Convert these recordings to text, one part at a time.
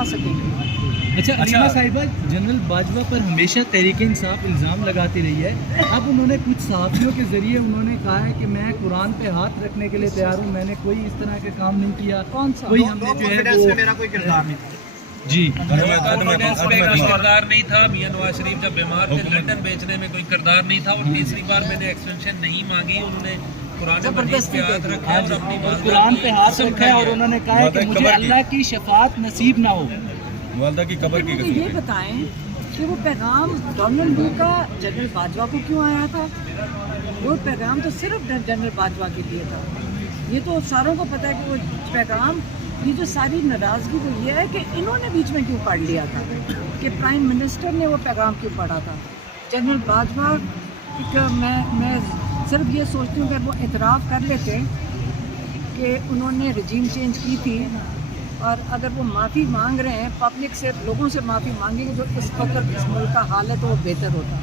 کروا سکیں گے۔ اچھا علیمہ صاحبہ، جنرل باجوہ پر ہمیشہ تحریک انصاف الزام لگاتی رہی ہے، اب انہوں نے کچھ صحافیوں کے ذریعے انہوں نے کہا ہے کہ میں قرآن پہ ہاتھ رکھنے کے لیے تیار ہوں، میں نے کوئی اس طرح کے کام نہیں کیا، کون سا؟ کوئی ہم نے جو ہے وہ میرا کوئی کردار نہیں تھا جی کردار نہیں تھا۔ میاں نواز شریف جب بیمار تھے لنڈن بیچنے میں کوئی کردار نہیں تھا، اور تیسری بار میں نے ایکسٹینشن نہیں مانگی، انہوں نے قرآن مجید پہ ہاتھ رکھا اور اپنی قرآن پہ ہاتھ رکھا ہے، اور انہوں نے کہا ہے کہ مجھے اللہ کی شفاعت نصیب نہ ہو۔ والدہ کی قبر کی مجھے یہ بتائیں کہ وہ پیغام ڈونلڈ لی کا جنرل باجوہ کو کیوں آیا تھا؟ وہ پیغام تو صرف جنرل باجوہ کے لیے تھا۔ یہ تو ساروں کو پتہ ہے کہ وہ پیغام، یہ جو ساری ناراضگی تو یہ ہے کہ انہوں نے بیچ میں کیوں پڑھ لیا تھا، کہ پرائم منسٹر نے وہ پیغام کیوں پڑھا تھا۔ جنرل باجوہ میں صرف یہ سوچتی ہوں کہ وہ اعتراف کر لیتے کہ انہوں نے رجیم چینج کی تھی، اور اگر وہ معافی مانگ رہے ہیں پبلک سے، لوگوں سے معافی مانگیں گے جو اس وقت اس ملک کا حال ہے، تو وہ بہتر ہوتا۔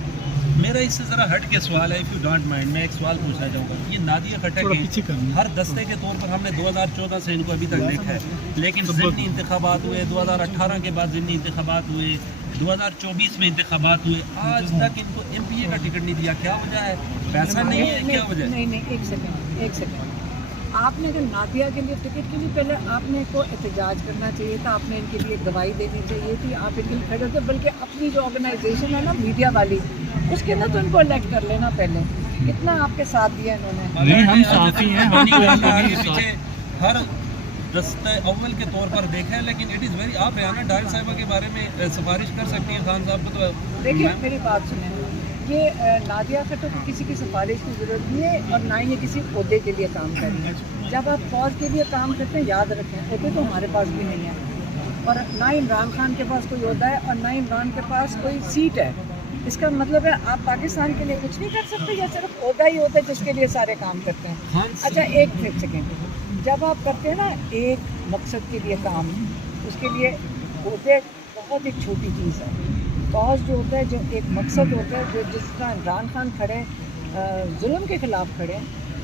میرا اس سے ذرا ہٹ کے سوال ہے، اف یو ڈونٹ مائنڈ، میں ایک سوال پوچھنا چاہوں گا۔ یہ نادیہ خٹک ہر دستے کے طور پر ہم نے 2014 سے ان کو ابھی تک دیکھا ہے، لیکن ضمنی انتخابات ہوئے، 2018 کے بعد ضمنی انتخابات ہوئے، 2024 میں انتخابات ہوئے، آج تک ان کو ایم پی اے کا ٹکٹ نہیں دیا۔ کیا وجہ ہے؟ پیسہ نہیں ہے؟ کیا وجہ ہے؟ نہیں، ایک سیکنڈ، آپ نے اگر نادیہ کے لیے ٹکٹ کے لیے پہلے آپ نے کو احتجاج کرنا چاہیے تھا، آپ نے ان کے لیے گواہی دینی چاہیے تھی، آپ ان کے لیے کھڑے تھے، بلکہ اپنی جو آرگنائزیشن ہے نا میڈیا والی، اس کے اندر تو ان کو الیکٹ کر لینا پہلے۔ کتنا آپ کے ساتھ دیا انہوں نے؟ نہیں، ہم صحافی ہیں، پیچھے ہر دستے اول کے طور پر دیکھا ہے، لیکن اٹ از ویری، آپ ریحانہ ڈائر صاحبہ کے بارے میں سفارش کر سکتی ہیں خان صاحب کو؟ تو دیکھیے میری بات سنیں، یہ نادیہ خٹک کو کسی کی سفارش کی ضرورت نہیں ہے، اور نہ ہی یہ کسی عہدے کے لیے کام کر رہی ہے۔ جب آپ فوج کے لیے کام کرتے ہیں، یاد رکھیں عہدے تو ہمارے پاس بھی نہیں ہے، اور نہ عمران خان کے پاس کوئی عہدہ ہے، اور نہ عمران کے پاس کوئی سیٹ ہے۔ اس کا مطلب ہے آپ پاکستان کے لیے کچھ نہیں کر سکتے، یا صرف عہدہ ہی ہوتا ہے جس کے لیے سارے کام کرتے ہیں؟ اچھا ایک سیکنڈ، جب آپ کرتے ہیں نا ایک مقصد کے لیے کام، اس کے لیے عہدے بہت ایک چھوٹی چیز ہے۔ فوج جو ہوتا ہے، جو ایک مقصد ہوتا ہے، جو جس طرح عمران خان کھڑے ظلم کے خلاف کھڑے،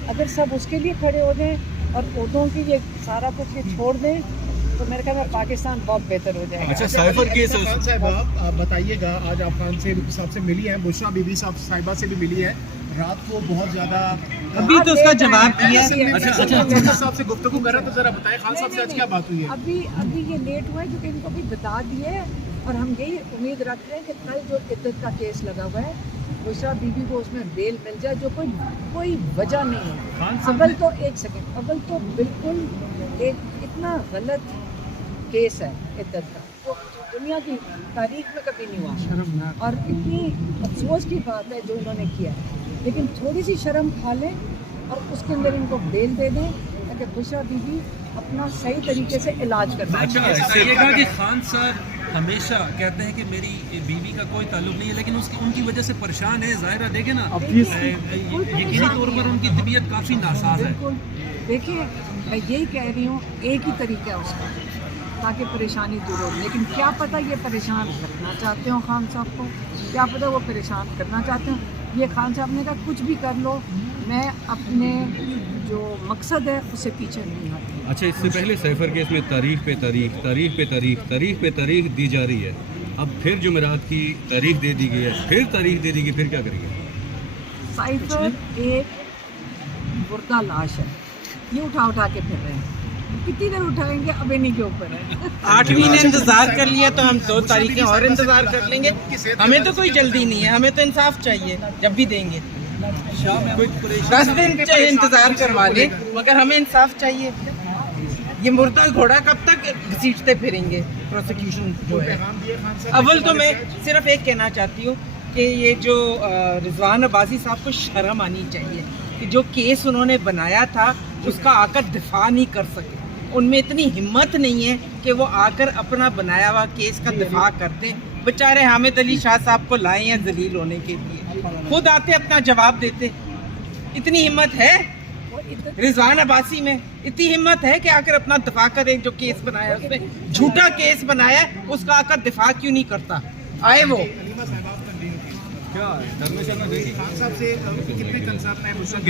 اگر سب اس کے لیے کھڑے ہو جائیں اور عہدوں کی یہ سارا کچھ یہ چھوڑ دیں، تو میرے خیال میں پاکستان بہت بہتر ہو جائے گا۔ اچھا سائفر کیس خان صاحب آپ بتائیے گا، آج آپ خان صاحب سے ملی ہیں، بشریٰ بی بی صاحبہ سے بھی ملی ہے، رات کو بہت زیادہ ابھی تو اس کا جواب دیا۔ صاحب سے گفتگو کر رہا ہے، تو ذرا بتائیں خان صاحب سے آج کیا بات ہوئی ہے؟ ابھی یہ لیٹ ہوا ہے کیونکہ ان کو بھی بتا دیے، اور ہم یہی امید رکھ رہے ہیں کہ کل جو عدت کا کیس لگا ہوا ہے، بشریٰ بی بی کو اس میں بیل مل جائے، جو کوئی وجہ نہیں ہے۔ اول تو ایک سیکنڈ، اول تو بالکل ایک اتنا غلط کیس ہے عدت کا، تو دنیا کی تاریخ میں کبھی نہیں ہوا، اور اتنی افسوس کی بات ہے جو انہوں نے کیا ہے، لیکن تھوڑی سی شرم کھا لیں اور اس کے اندر ان کو بیل دے دیں، تاکہ بشریٰ بی بی اپنا صحیح طریقے سے علاج کر پائیں۔ اچھا ایسا یہ کہا کہ خان صاحب ہمیشہ کہتے ہیں کہ میری بیوی کا کوئی تعلق نہیں ہے، لیکن ان کی وجہ سے پریشان ہے، ظاہرہ دیکھیں نا، یقینی طور پر ان کی طبیعت کافی ناساز ہے۔ بالکل، دیکھیے میں یہی کہہ رہی ہوں، ایک ہی طریقہ ہے اس کا تاکہ پریشانی دور ہو، لیکن کیا پتہ یہ پریشان رکھنا چاہتے ہوں خان صاحب کو، کیا پتہ وہ پریشان کرنا چاہتے ہوں۔ یہ خان صاحب نے کہا کچھ بھی کر لو، میں اپنے جو مقصد ہے اس سے پیچھے نہیں ہٹوں۔ اچھا اس سے پہلے سائفر کیس میں تاریخ پہ تاریخ دی جا رہی ہے، اب پھر جمعرات کی تاریخ دے دی گئی ہے، پھر تاریخ دے دی گئی، پھر کیا کریں گے؟ سائفر ایک مردہ لاش ہے، یہ اٹھا کے پھر رہے ہیں، کتنی دیر اٹھائیں گے، اب انہیں کے اوپر ہے۔ 8ویں نے انتظار کر لیا تو ہم 2 تاریخیں اور انتظار کر لیں گے، ہمیں تو کوئی جلدی نہیں ہے، ہمیں تو انصاف چاہیے، جب بھی دیں گے 10 دن چاہے انتظار کروا لیں، مگر ہمیں انصاف چاہیے۔ یہ مردہ گھوڑا کب تک گھسیٹتے پھریں گے پروسیکیوشن جو ہے؟ اول تو میں صرف ایک کہنا چاہتی ہوں کہ یہ جو رضوان عباسی صاحب کو شرم آنی چاہیے کہ جو کیس انہوں نے بنایا تھا اس کا آ کر دفاع نہیں کر سکے، ان میں اتنی ہمت نہیں ہے کہ وہ آ کر اپنا بنایا ہوا کیس کا دفاع کرتے، بیچارے حامد علی شاہ صاحب کو لائے ہیں ذلیل ہونے کے لیے، خود آتے اپنا جواب دیتے۔ اتنی ہمت ہے رضوان عباسی میں، اتنی ہمت ہے کہ آ کر اپنا دفاع کرے، جو کیس بنایا اس میں جھوٹا کیس بنایا اس کا آ کر دفاع کیوں نہیں کرتا؟ آئے وہ خان صاحب سے کتنے کنسرن ہیں؟